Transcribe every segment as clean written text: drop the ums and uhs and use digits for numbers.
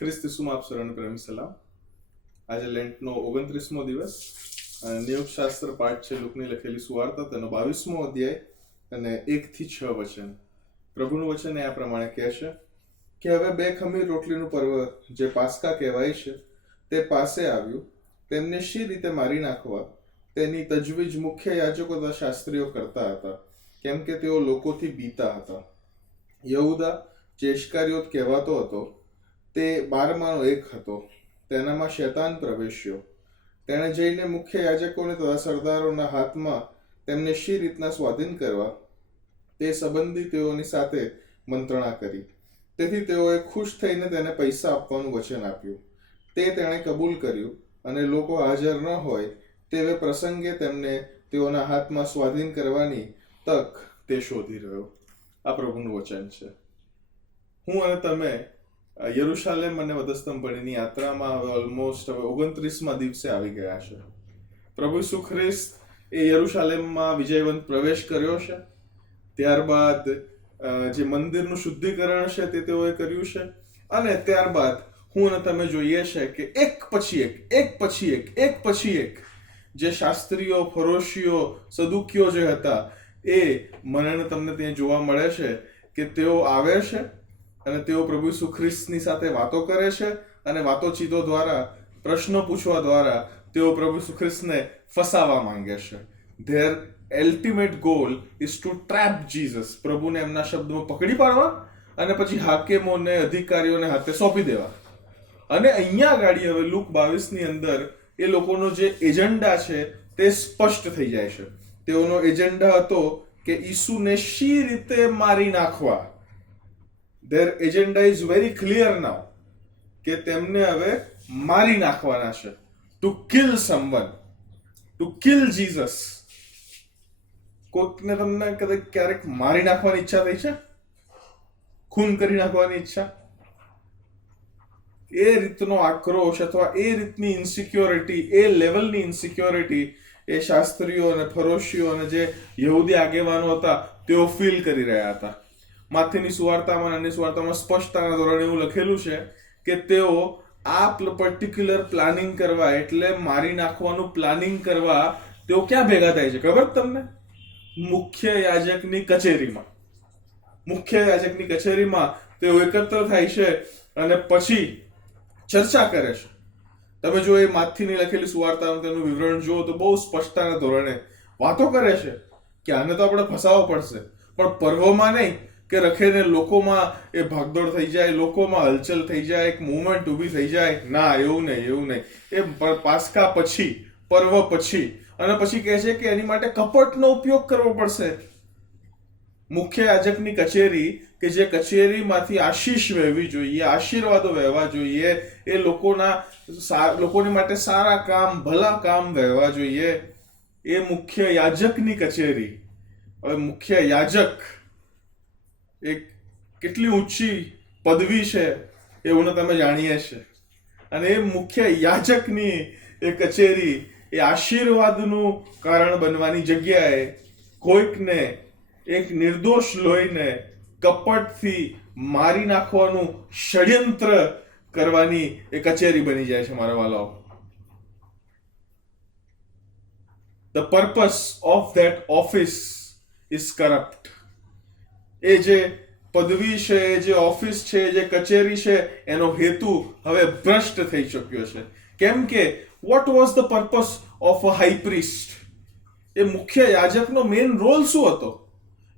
ખ્રિસ્ત ઈસુમાં આપ સર્વને પ્રેમ સલામ. આજે લેન્ટનો 29મો દિવસ અને નિયોગશાસ્ત્ર પાઠ છે લુકની લખેલી સુવાર્તા, તેનો 22મો અધ્યાય અને 1 થી 6 વચન. પ્રભુનું વચન આ પ્રમાણે કહે છે કે હવે બે ખમીર રોટલીનું પર્વ જે પાસ્કા કહેવાય છે તે પાસે આવ્યું. તેમને શી રીતે મારી નાખવા તેની તજવીજ મુખ્ય યાજકો તથા શાસ્ત્રીઓ કરતા હતા, કેમ કે તેઓ લોકોથી બીતા હતા. યહૂદા જે ઇસ્કારિયોત કહેવાતો હતો તે 12માંનો એક હતો. તેનામાં શૈતાન પ્રવેશ્યો. તેણે જઈને મુખ્ય યાજકોને તથા સરદારોના હાથમાં તેમને શી રીતના સ્વાધીન કરવા તે સંબંધી તેઓની સાથે મંત્રણા કરી. તેથી તેઓએ ખુશ થઈને તેને પૈસા આપવાનું વચન આપ્યું. તે તેણે કબૂલ કર્યું અને લોકો હાજર ન હોય તેવે પ્રસંગે તેમને તેઓના હાથમાં સ્વાધીન કરવાની તક તે શોધી રહ્યો. આ પ્રભુનું વચન છે. હું અને તમે યરુશાલેમ અને વધસ્તંભણીની યાત્રામાં હવે ઓલમોસ્ટ 29મા દિવસે આવી ગયા છે. પ્રભુ ઈસુ ખ્રિસ્ત એ યરુશાલેમમાં વિજયવંત પ્રવેશ કર્યો છે. ત્યારબાદ જે મંદિરનું શુદ્ધિકરણ છે તે તેઓએ કર્યું છે. અને ત્યારબાદ હું અને તમે જોઈએ છે કે એક પછી એક જે શાસ્ત્રીઓ, ફરોશીઓ, સદુકીઓ જે હતા એ મને તમને ત્યાં જોવા મળે છે કે તેઓ આવે છે અને તેઓ પ્રભુ ઈસુ ખ્રિસ્તની સાથે વાતો કરે છે અને વાતોચીતો દ્વારા, પ્રશ્નો પૂછવા દ્વારા તેઓ પ્રભુ ઈસુ ખ્રિસ્તને ફસાવવા માંગે છે. Their ultimate goal is to trap Jesus. પ્રભુને એમના શબ્દમાં પકડી પાડવા અને પછી હાકેમોને, અધિકારીઓને હાથે સોંપી દેવા. અને અહીંયા ગાડી હવે લુક 22ની અંદર એ લોકોનો જે એજન્ડા છે તે સ્પષ્ટ થઈ જાય છે. તેઓનો એજન્ડા હતો કે ઈસુને શી રીતે મારી નાખવા. Their agenda is very clear now કે તેમને હવે મારી નાખવાના છે. To kill someone, to kill Jesus. કોઈકને તમને કદાચ ક્યારેક મારી નાખવાની ઈચ્છા થઈ છે? ખૂન કરી નાખવાની ઈચ્છા? એ રીતનો આક્રોશ અથવા એ રીતની ઇન્સિક્યોરિટી, એ લેવલની ઇન્સિક્યોરિટી એ શાસ્ત્રીઓ અને ફરોશીઓ અને જે યહૂદી આગેવાનો હતા તેઓ ફીલ કરી રહ્યા હતા. માથેની સુવાર્તામાં, નાની સુવાર્તામાં સ્પષ્ટતાના ધોરણે એવું લખેલું છે કે તેઓ આ પર્ટિક્યુલર પ્લાનિંગ કરવા, એટલે મારી નાખવાનું પ્લાનિંગ કરવા તેઓ ક્યાં ભેગા થાય છે ખબર તમને? મુખ્ય યાજકની કચેરીમાં. મુખ્ય યાજકની કચેરીમાં તેઓ એકત્ર થાય છે અને પછી ચર્ચા કરે છે. તમે જો એ માથીની લખેલી સુવાર્તાનું તેનું વિવરણ જુઓ તો બહુ સ્પષ્ટતાના ધોરણે વાતો કરે છે કે આને તો આપણે ફસાવવો પડશે, પણ પર્વમાં નહીં કે રખેને લોકોમાં એ ભાગદોડ થઈ જાય, લોકોમાં હલચલ થઈ જાય, એક મુવમેન્ટ ઊભી થઈ જાય. ના, એવું નહીં. એ પાસ્કા પછી, પર્વ પછી, અને પછી કહે છે કે એની માટે કપટનો ઉપયોગ કરવો પડશે. મુખ્ય યાજકની કચેરી કે જે કચેરીમાંથી આશીષ વહેવી જોઈએ, આશીર્વાદો વહેવા જોઈએ, એ લોકોની માટે સારા કામ, ભલા કામ વહેવા જોઈએ, એ મુખ્ય યાજકની કચેરી. હવે મુખ્ય યાજક એક કેટલી ઊંચી પદવી છે એવું તમે જાણીએ છે. અને એ મુખ્ય યાજકની એ કચેરી એ આશીર્વાદનું કારણ બનવાની જગ્યાએ કોઈકને, એક નિર્દોષ લોહીને કપટથી મારી નાખવાનું ષડયંત્ર કરવાની એ કચેરી બની જાય છે મારા વાલાઓ. The purpose of that office is corrupt. એ જે પદવી છે, જે ઓફિસ છે, જે કચેરી છે, એનો હેતુ હવે ભ્રષ્ટ થઈ ચૂક્યો છે. કેમ કે what was the purpose of a high priest? એ મુખ્ય યાજકનો મેઇન રોલ શું હતો?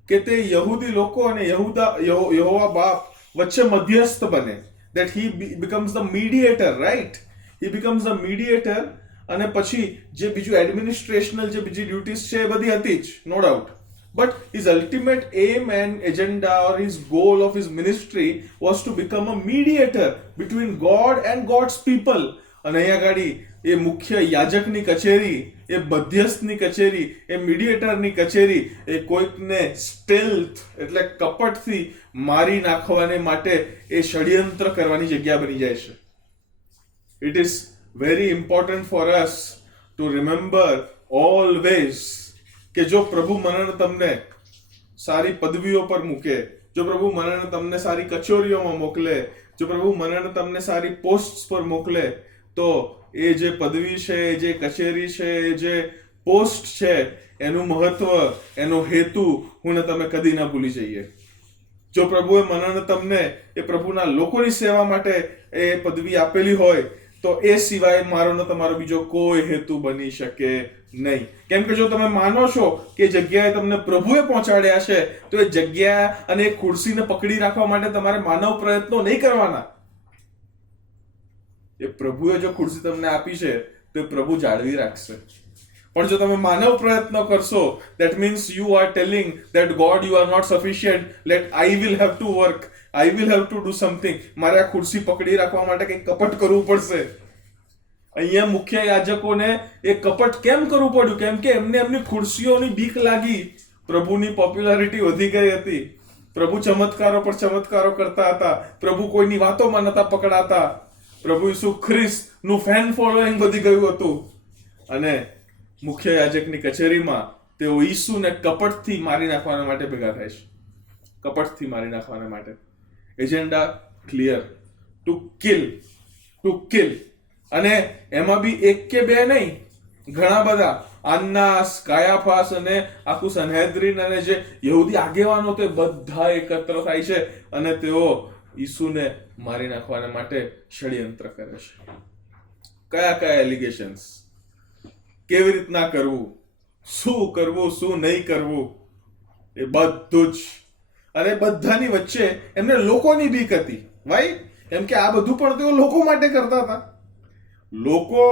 કે તે યહૂદી લોકો અને યહોવા બાપ વચ્ચે મધ્યસ્થ બને. that he becomes the mediator, right? He becomes the mediator. અને પછી જે બીજું એડમિનિસ્ટ્રેશનલ જે બીજી ડ્યુટીઝ છે એ બધી હતી જ, no doubt. But his ultimate aim and agenda, or his goal of his ministry, was to become a mediator between God and God's people. અને અહીંયા ગાડી એ મુખ્ય યાજકની કચેરી, એ મધ્યસ્થની કચેરી, એ મીડિયેટરની કચેરી એ કોઈકને સ્ટેલ્થ એટલે કપટથી મારી નાખવાને માટે એ ષડયંત્ર કરવાની જગ્યા બની જાય છે. It is very important for us to remember always કે જો પ્રભુ મને તમને સારી પદવીઓ પર મૂકે, જો પ્રભુ મને તમને સારી કચેરીઓમાં મોકલે, જો પ્રભુ મને અને તમને સારી પોસ્ટ પર મોકલે તો એ જે પદવી છે, એ જે કચેરી છે, એ જે પોસ્ટ છે, એનું મહત્વ, એનો હેતુ હું ને તમે કદી ના ભૂલી જઈએ. જો પ્રભુએ મને અને તમને એ પ્રભુના લોકોની સેવા માટે એ પદવી આપેલી હોય તો એ સિવાય મારો ને તમારો બીજો કોઈ હેતુ બની શકે નહીં. કેમ કે જો તમે માનો છો કે જગ્યાએ તમને પ્રભુએ પહોંચાડ્યા છે તો એ જગ્યા અને એ ખુરશીને પકડી રાખવા માટે તમારે માનવ પ્રયત્નો નહીં કરવાના. એ પ્રભુએ જો ખુરશી તમને આપી છે તો એ પ્રભુ જાળવી રાખશે. પણ જો તમે માનવ પ્રયત્નો કરશો, that means you are telling that God, you are not sufficient, let I will have to work, I will have to do something. મારે આ ખુરશી પકડી રાખવા માટે કંઈક કપટ કરવું પડશે. અહીંયા મુખ્ય યાજકોને એ કપટ કેમ કરવું પડ્યું? કેમ કે એમને એમની ખુરશીઓની બીક લાગી. પ્રભુની પોપ્યુલારિટી વધી ગઈ હતી. પ્રભુ ચમત્કારો પર ચમત્કારો કરતા હતા. પ્રભુ કોઈની વાતોમાં નતા પકડાતા. પ્રભુ ઈસુ ખ્રિસ્તનું ફેન ફોલોઈંગ વધી ગયું હતું. અને મુખ્ય યાજકની કચેરીમાં તેઓ ઈસુને કપટથી મારી નાખવાના માટે ભેગા થાય છે. કપટથી મારી નાખવાના માટે. Agenda clear, two kill. અને એમાં બી એક કે બે નહીં, ઘણા બધા. આન્નાસ, કાયાફાસ અને આખું સનહેદ્રીન અને જે યહૂદી આગેવાનો તે બધા એકત્ર થાય છે અને તેઓ ઈસુને મારી નાખવાના માટે ષડયંત્ર કરે છે. કયા એલિગેશન્સ, કેવી રીતના કરવું, શું કરવું, શું નહીં કરવું, એ બધું જ. અને બધાની વચ્ચે એમને લોકોની બીક હતી. વાય? કેમ કે આ બધું પણ તેઓ લોકો માટે કરતા હતા. લોકો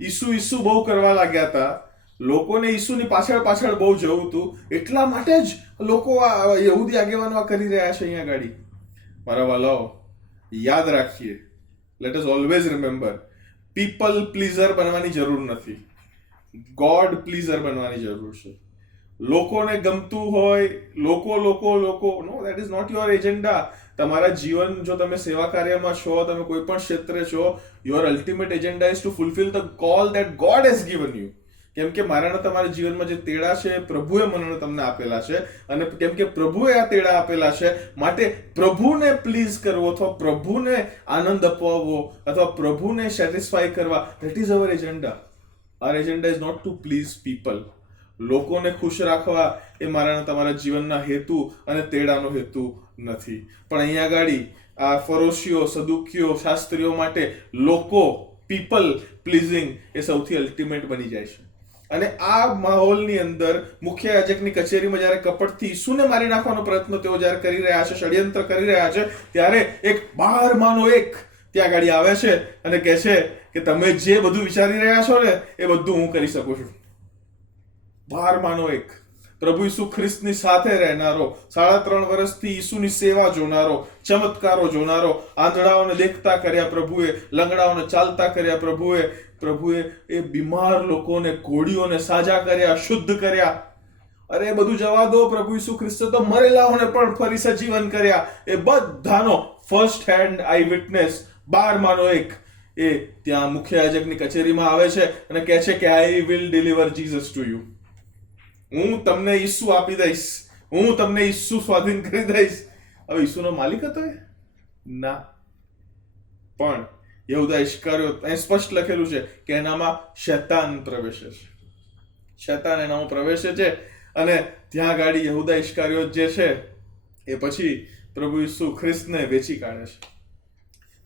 ઈસુ બહુ કરવા લાગ્યા હતા. લોકોને ઈસુની પાછળ બહુ જવું હતું. એટલા માટે જ લોકો આ યહૂદી આગેવાનો આ કરી રહ્યા છે અહીંયા ગાડી. મારા વાલાઓ, યાદ રાખીએ, let us always remember, people pleaser બનવાની જરૂર નથી, ગોડ પ્લીઝર બનવાની જરૂર છે. લોકોને ગમતું હોય, લોકો, no, that is not your agenda. તમારા જીવન, જો તમે સેવા કાર્યમાં છો, તમે કોઈ પણ ક્ષેત્રે છો, your ultimate agenda is to fulfil the call that God has given you. કેમ કે મારા તમારા જીવનમાં જે તેડા છે પ્રભુએ મને તમને આપેલા છે. અને કેમ કે પ્રભુએ આ તેડા આપેલા છે, માટે પ્રભુને પ્લીઝ કરવો અથવા પ્રભુને આનંદ અપાવવો અથવા પ્રભુને સેટિસ્ફાય કરવા, that is our agenda. Our agenda is not to please people. લોકોને ખુશ રાખવા એ મારા તમારા જીવનના હેતુ અને તેડાનો હેતુ નથી. પણ અહીંયા ગાડી આ ફરોશીઓ, સદુકીઓ, શાસ્ત્રીઓ માટે લોકો, પીપલ પ્લીઝિંગ એ સૌથી અલ્ટિમેટ બની જાય છે. અને આ માહોલની અંદર મુખ્ય યાજકની કચેરીમાં જ્યારે કપટથી ઈસુને મારી નાખવાનો પ્રયત્ન તેઓ જ્યારે કરી રહ્યા છે, ષડયંત્ર કરી રહ્યા છે, ત્યારે એક 12માંનો એક ત્યાં ગાડી આવે છે અને કહે છે કે તમે જે બધું વિચારી રહ્યા છો ને એ બધું હું કરી શકું છું. 12માંનો એક, પ્રભુ ઈસુ ખ્રિસ્તની સાથે રહેનારો, 3.5 વર્ષથી ઈસુની સેવા જોનારો, ચમત્કારો જોનારો, આંધળાઓને દેખતા કર્યા પ્રભુએ, લંગડાઓને ચાલતા કર્યા પ્રભુએ એ બીમાર લોકોને, ઘોડીઓને સાજા કર્યા, શુદ્ધ કર્યા. અરે બધું જવા દો, પ્રભુ ઈસુ ખ્રિસ્તે તો મરેલાઓને પણ ફરી સજીવન કર્યા. એ બધાનો ફર્સ્ટ હેન્ડ આઈ વિટનેસ 12માંનો એક એ ત્યાં મુખ્ય યાજકની કચેરીમાં આવે છે અને કહે છે કે I will deliver Jesus to you. હું તમને ઈસુ આપી દઈશ, હું તમને ઈસુ સ્વાધીન કરી દઈશ. હવે ઈસુનો માલિક હતો એ? ના. પણ યહૂદા ઇસ્કારિયોત, અહીં સ્પષ્ટ લખેલું છે કે એનામાં શૈતાન પ્રવેશે છે. શૈતાન એનામાં પ્રવેશે છે અને ત્યાં ગાડી યહૂદા ઇસ્કારિયોત જે છે એ પછી પ્રભુ ઈસુ ખ્રિસ્તને વેચી કાઢે છે.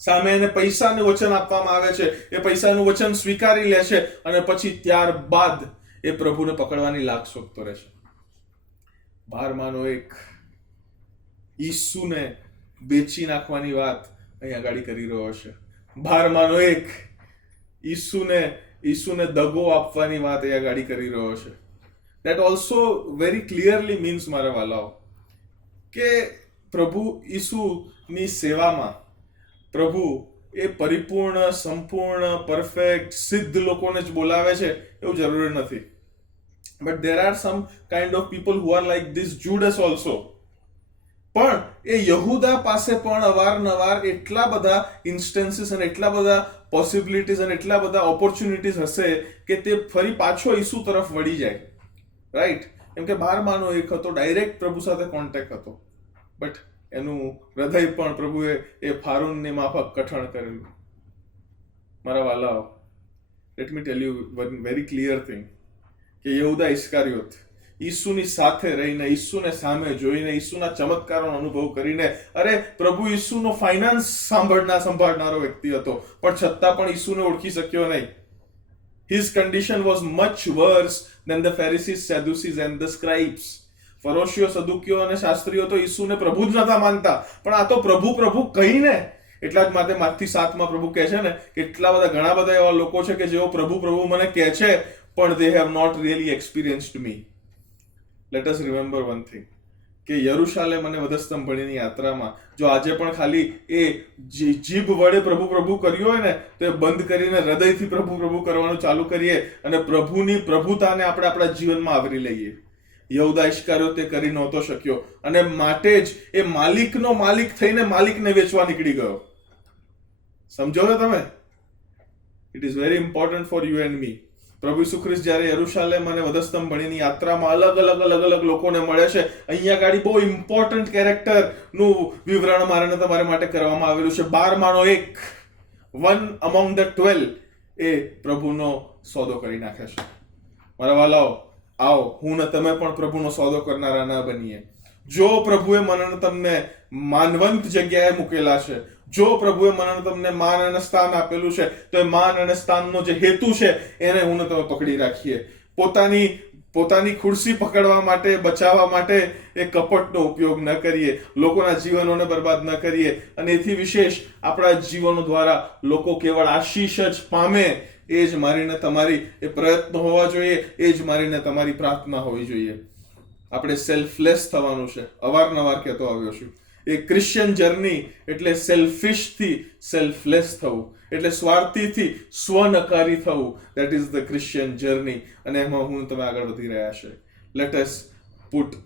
સામે એને પૈસાનું વચન આપવામાં આવે છે. એ પૈસાનું વચન સ્વીકારી લે છે અને પછી ત્યારબાદ એ પ્રભુને પકડવાની લાગ શોધતો રહે છે. 12માંનો એક ઈસુને વેચી નાખવાની વાત અહીંયા ગાડી કરી રહ્યો છે. 12માંનો એક ઈસુને દગો આપવાની વાત અહીંયા ગાડી કરી રહ્યો છે. That also very clearly means, મારા વાલાઓ, કે પ્રભુ ઈસુની સેવામાં પ્રભુ એ પરિપૂર્ણ, સંપૂર્ણ, પરફેક્ટ, સિદ્ધ લોકોને જ બોલાવે છે એવું જરૂરી નથી. But there are some kind of people who are like this Judas also. પણ એ યહૂદા પાસે પણ અવારનવાર એટલા બધા ઇન્સ્ટન્સીસ અને એટલા બધા પોસિબિલિટીઝ અને એટલા બધા ઓપોર્ચ્યુનિટીઝ હશે કે તે ફરી પાછો ઈસુ તરફ વળી જાય. રાઈટ? કેમ કે 12માંનો એક હતો, ડાયરેક્ટ પ્રભુ સાથે કોન્ટેક્ટ હતો. બટ એનું હૃદય પણ પ્રભુએ એ ફારૂનની માફક કઠણ કરેલું. મારા વાલાઓ, let me tell you one very clear thing, કે યહૂદા ઇસ્કારિયોત ઈસુની સાથે રહીને, ઈસુને સામે જોઈને, ઈસુના ચમત્કારોનો અનુભવ કરીને, અરે પ્રભુ ઈસુનો ફાઇનાન્સ સંભાળનારો વ્યક્તિ હતો, પણ છતાં પણ ઈસુને ઓળખી શક્યો નહીં. His condition was much worse than the Pharisees, Sadducees and the scribes. ફરોશીઓ, સદુકીઓ અને શાસ્ત્રીઓ તો ઈસુને પ્રભુ જ નતા માનતા, પણ આ તો પ્રભુ પ્રભુ કહીને. એટલા જ માટે માથી 7 પ્રભુ કહે છે ને, ઘણા બધા એવા લોકો છે કે જેઓ પ્રભુ પ્રભુ મને કહે છે, પણ they have not really experienced me. Let us remember one thing, કે યરુશાલેમ અને વધસ્તંભણીની યાત્રામાં જો આજે પણ ખાલી એ જીભ વડે પ્રભુ પ્રભુ કર્યું હોય ને, તો એ બંધ કરીને હૃદયથી પ્રભુ પ્રભુ કરવાનું ચાલુ કરીએ અને પ્રભુની પ્રભુતાને આપણે આપણા જીવનમાં આવરી લઈએ. યહૂદા ઇસ્કારિયોત તે કરી નહોતો શક્યો, અને માટે જ એ માલિકનો માલિક થઈને માલિકને વેચવા નીકળી ગયો. સમજો છો તમે? It is very important for you and me. પ્રભુ ઈસુ ખ્રિસ્ત જ્યારે યરુશાલેમ અને વધસ્તંભણીની યાત્રામાં અલગ લોકોને મળે છે, અહીંયા ગાડી બહુ ઇમ્પોર્ટન્ટ કેરેક્ટરનું વિવરણ મારે તમારા માટે કરવામાં આવેલું છે. 12માંનો એક, વન અમોંગ ધ 12, એ પ્રભુનો સોદો કરી નાખે છે. મારા વાલાઓ, આવો હું ને તમે પણ પ્રભુનો સોદો કરનારા ન બનીએ. જો પ્રભુએ મને તમને માનવંત જગ્યાએ મૂકેલા છે, જો પ્રભુએ મને તમને માન અને સ્થાન આપેલું છે, તો એ માન અને સ્થાનનો જે હેતુ છે એને હું ને તમે પકડી રાખીએ. પોતાની ખુરશી પકડવા માટે, બચાવવા માટે એ કપટનો ઉપયોગ ન કરીએ, લોકોના જીવનોને બરબાદ ન કરીએ, અને એથી વિશેષ આપણા જીવનો દ્વારા લોકો કેવળ આશીષ જ પામે, એ જ મારીને તમારી એ પ્રયત્ન હોવા જોઈએ, એ જ મારીને તમારી પ્રાર્થના હોવી જોઈએ. આપણે સેલ્ફલેસ થવાનું છે. અવારનવાર કહેતો આવ્યો છું, એ ક્રિશ્ચિયન જર્ની એટલે સેલ્ફિશથી સેલ્ફલેસ થવું, એટલે સ્વાર્થીથી સ્વનકારી થવું. That is the Christian journey, અને એમાં હું તમે આગળ વધી રહ્યા છે. Let us put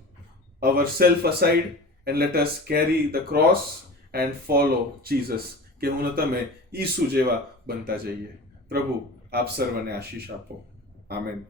our self aside and let us carry the cross and follow Jesus, કે હું તમે ઈસુ જેવા બનતા જઈએ. પ્રભુ આપ સર્વને આશીષ આપો. આમેન.